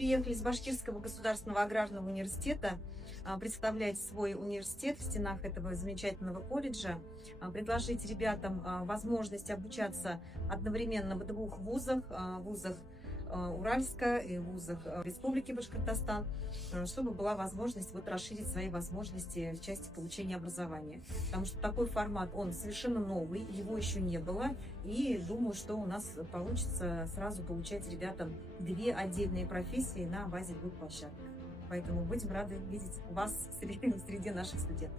приехали с Башкирского государственного аграрного университета представлять свой университет в стенах этого замечательного колледжа, предложить ребятам возможность обучаться одновременно в двух вузах, Уральска и вузах Республики Башкортостан, чтобы была возможность расширить свои возможности в части получения образования. Потому что такой формат, он совершенно новый, его еще не было. И думаю, что у нас получится сразу получать ребятам две отдельные профессии на базе двух площадок. Поэтому будем рады видеть вас среди наших студентов.